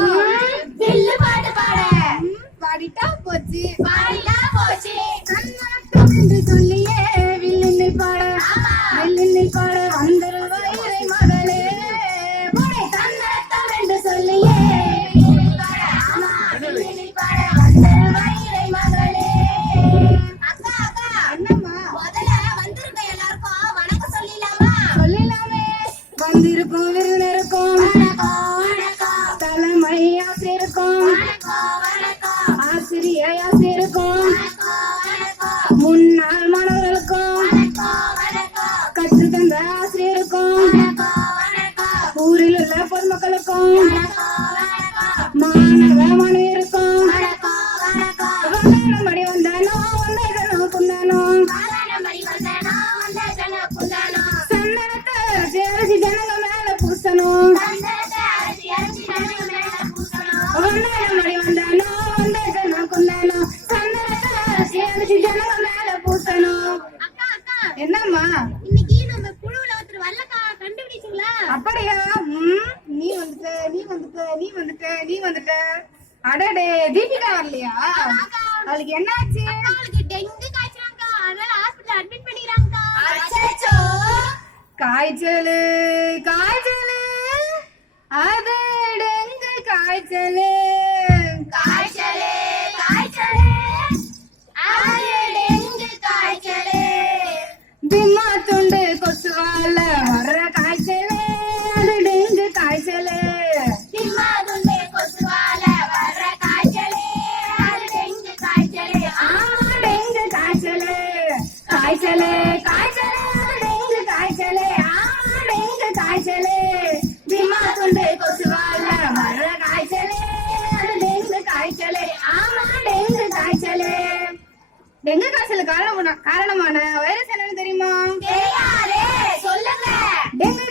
Wow. வேணும்? என்னம்மா? இன்னைக்கு நம்ம குழுவுல ஒருத்தர் வரலக்கா. கண்டுபிடிச்சீங்களா? அப்படியா? ம் நீ வந்துட்ட நீ வந்துட்ட நீ வந்துட்ட நீ வந்துட்ட. அடடே தீபிகா வரலையா? அவளுக்கு என்ன அவளுக்கு டெங்கு காய்ச்சலாங்கா. அதனால ஹாஸ்பிடல் அட்மிட் பண்ணிராங்கா அச்சச்சோ. காய்ச்சல் காய்ச்சல். அது டெங்கு காய்ச்சல். டெங்கு காய்ச்சல் காரணமான காரணமான வைரஸ் என்னன்னு தெரியுமா? சொல்லுங்க. டெங்கு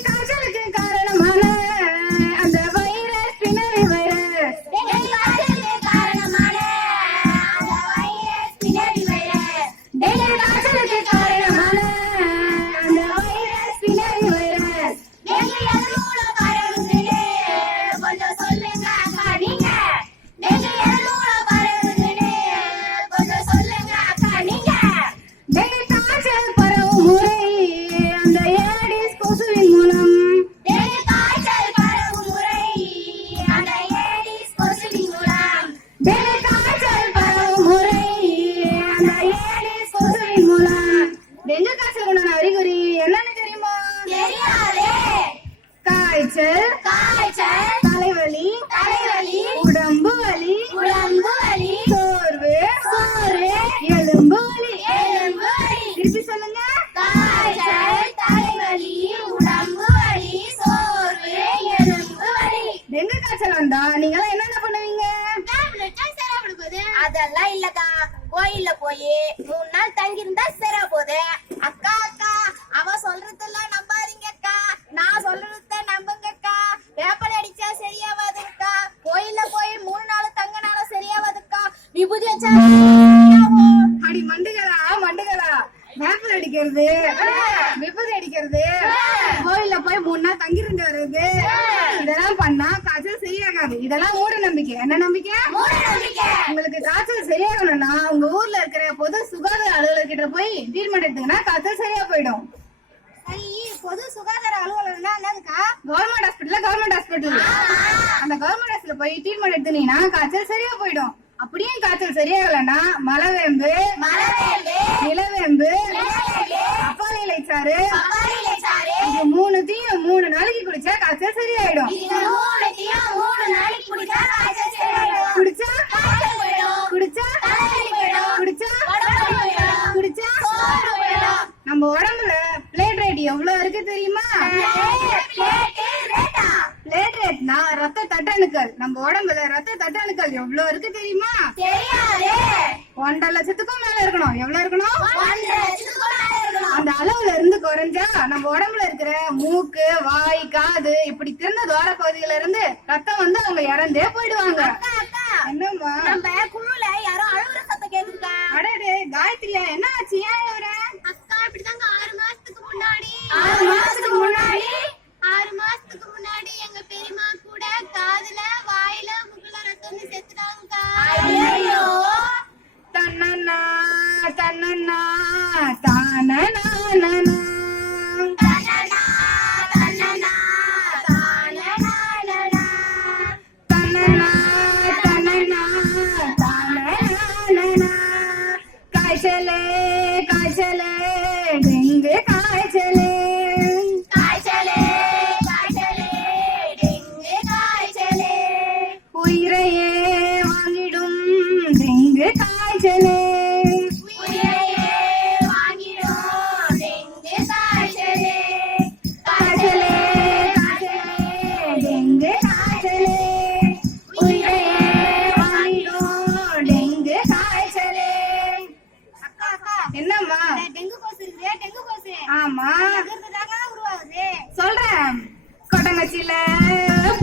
மூணு நாள் தங்கிருந்து வருது இதெல்லாம் பண்ணா காய்ச்சல் சரியாகாது. இதெல்லாம் மூட நம்பிக்கை. என்ன நம்பிக்கை? உங்களுக்கு காய்ச்சல் சரியாகணும்னா உங்க ஊர்ல இருக்கிற பொது சுகாதார அலுவலர் கிட்ட போய் ட்ரீட்மெண்ட் எடுத்தீங்கன்னா காய்ச்சல் சரியா போயிடும். பொது சுகாதார அலுவலர்னா என்னதுக்கா? கவர்மெண்ட் ஹாஸ்பிட்டல் கவர்மெண்ட் ஹாஸ்பிட்டல் அந்த கவர்மெண்ட் ஹாஸ்பிட்டல் போய் ட்ரீட்மெண்ட் எடுத்துனீங்கன்னா காய்ச்சல் சரியா போயிடும். அப்படியே காய்ச்சல் சரியாகலன்னா மலவேம்பு நிலவேம்பு அப்பாலை இலைச்சாறு இது மூணுத்தையும் மூணு நாளைக்கு குடிச்சா காய்ச்சல் சரியாயிடும். குடிச்சா குடிச்சா? குடிச்சா? குடிச்சா? நம்ம உடம்புல பிளேட் ரேட் எவ்வளவு இருக்கு தெரியுமா? பிளேட் ரேட்னா ரத்த தட்டணுக்கள். நம்ம உடம்புல ரத்த தட்டணு எவ்வளவு இருக்கு தெரியுமா? ஒன்றரை லட்சத்துக்கும் மேல இருக்கணும். எவ்வளவு இருக்கணும்? அந்த அளவுல இருந்து குறைஞ்சா நம்ம உடம்புல இருக்கிற மூக்கு வாய் காது இப்படி திறந்த துவார பகுதியில இருந்து ரத்தம் வந்து அவங்க இறந்தே போயிடுவாங்க. என்னம்மா? நம்ம குழுல யாரோ அழுகுற சத்தம் அடடே காயத்ரி என்ன ஆச்சு? முன்னாடி. ஆறு மாசத்துக்கு முன்னாடி?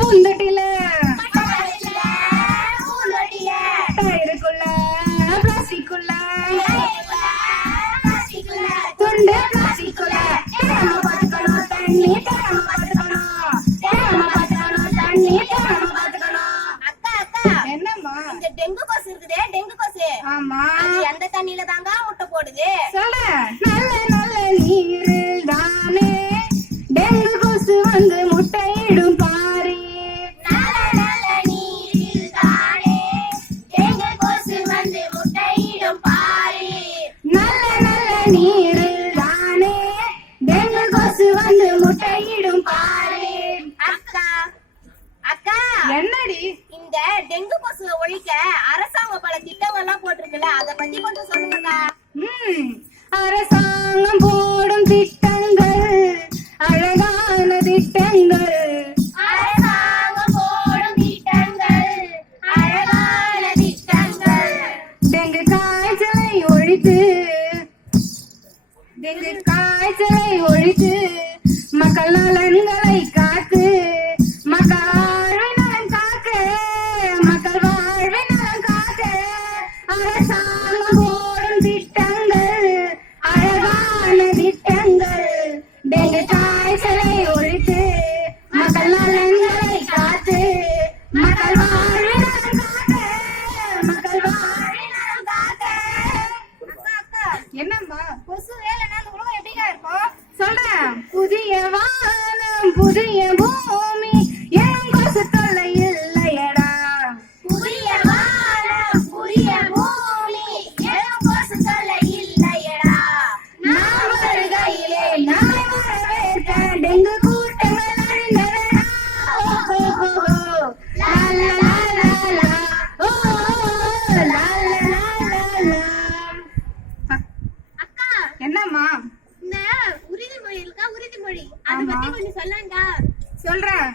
பூந்தொட்டில துண்டு பிளாஸ்டிக்குள்ள. தேடாம தண்ணி தேடாம பாத்துக்கணும் தேடாம பாத்துக்கணும் தண்ணி தேடாம பாத்துக்கணும் அக்கா அக்கா. என்னம்மா? இந்த டெங்கு கொசு இருக்குதே டெங்கு கொசு. ஆமா. எந்த தண்ணியில தாங்க முட்டை போடுது? சொல்ல. அத பத்தி கொஞ்சம் சொல்லுங்கக்கா. ம் அரசா என்னம்மா? கொசு வேலைன்னா அந்த எப்படிங்க இருக்கும்? சொல்றேன். புதிய வானம் புதிய பூமி. பண்ணி சொல்லுங்க. சொல்றேன்.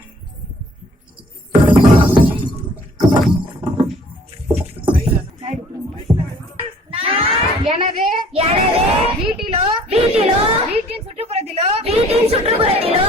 எனது எனது வீட்டிலோ வீட்டிலோ வீட்டின் சுற்றுப்புறத்திலோ வீட்டின் சுற்றுப்புறத்திலோ